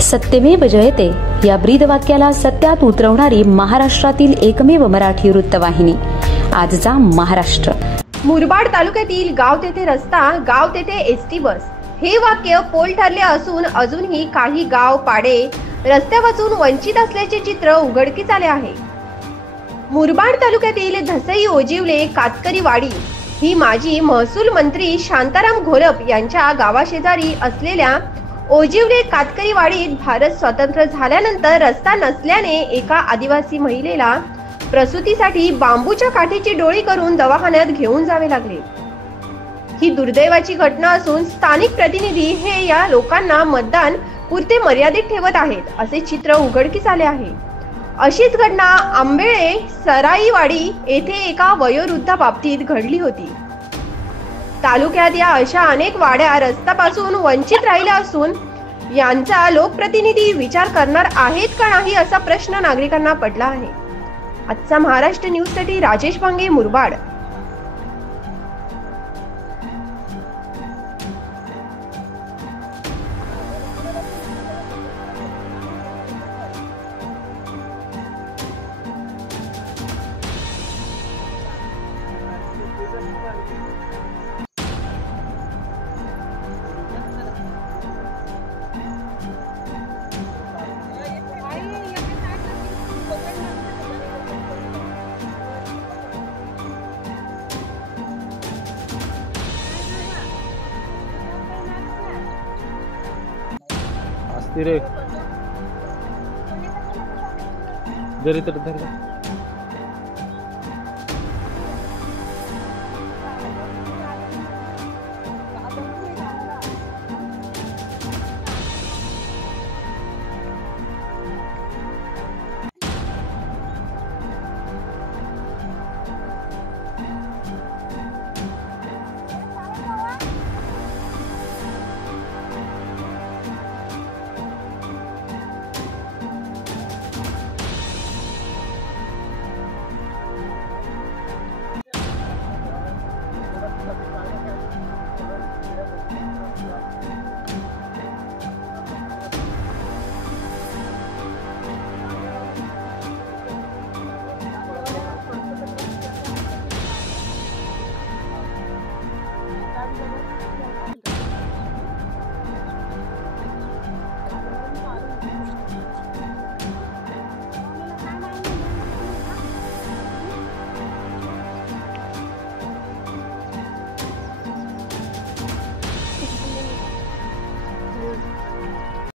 सत्यमेव जयते या ब्रीदवाक्याला सत्यात उतरवणारी महाराष्ट्रातील एकमेव मराठी वृत्तवाहिनी आजचा महाराष्ट्र। मुरबाड तालुक्यातील गाव तेथे रस्ता, गाव तेथे एसटी बस हे वाक्य पोल ठरले असून अजूनही काही गाव पाडे रस्त्यापासून वंचित असल्याचे चित्र उघडकीस आले आहे। मुरबाड तालुक्यातील धसई ओजिवले कातकरी वाडी ही माजी महसूल मंत्री शांताराम घोलप यांच्या गावाशेजारी असलेल्या ओजिवले कातकरी वाडीत भारत स्वतंत्र झाल्यानंतर रस्ता नसल्याने एका आदिवासी महिलेला प्रसूतीसाठी बांबूच्या काठीची डोळी करून दवाखान्यात घेऊन जावे लागले। ही दुर्दैवाची घटना असून स्थानिक प्रतिनिधी हे या लोकांना मतदान पुरते मर्यादित ठेवत आहेत असे चित्र उघडकीस आले आहे। अशीच घटना आंबेळे सराईवाडी येथे एका वयोवृद्धा बाबतीत घडली होती। तालुक्यात या अशा अनेक वाड्या रस्त्यापासून वंचित राहिल्या असून यांचा लोकप्रतिनिधी विचार करणार आहेत का नाही असा प्रश्न नागरिकांना पडला आहे। आजचा महाराष्ट्र न्यूज साठी राजेश भांगे, मुरबाड। रे जरी तर